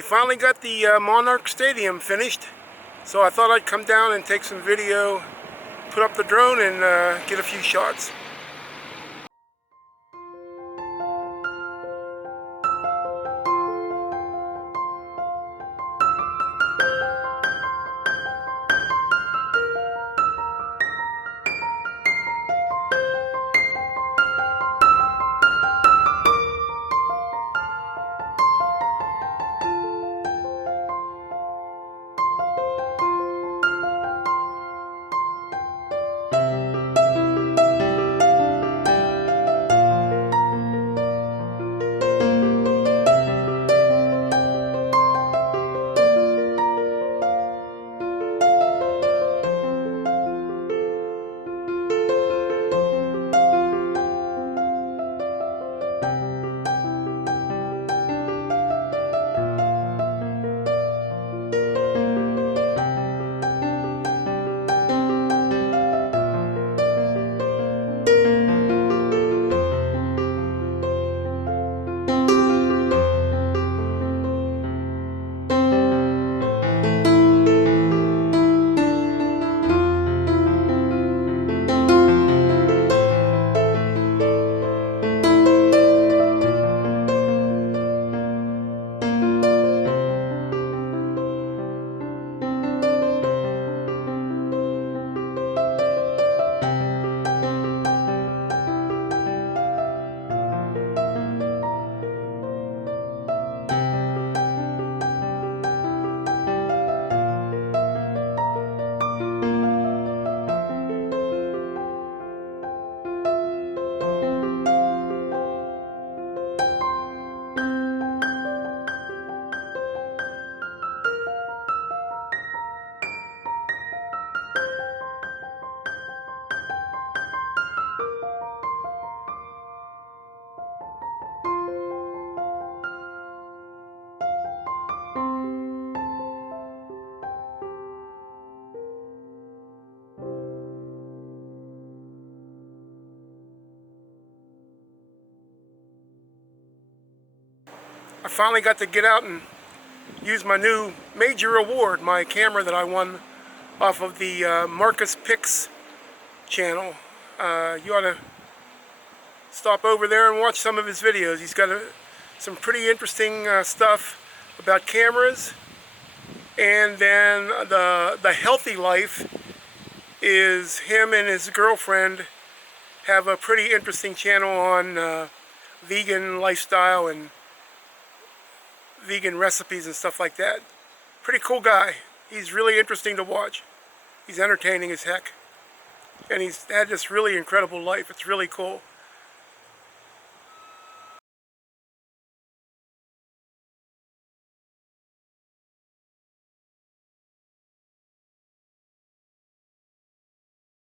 They finally got the Monarch Stadium finished, so I thought I'd come down and take some video, put up the drone, and get a few shots. I finally got to get out and use my new major award, my camera that I won off of the Markus Pix channel. You ought to stop over there and watch some of his videos. He's got some pretty interesting stuff about cameras. And then the healthy life is him and his girlfriend have a pretty interesting channel on vegan lifestyle and vegan recipes and stuff like that. Pretty cool guy. He's really interesting to watch. He's entertaining as heck. And he's had this really incredible life. It's really cool.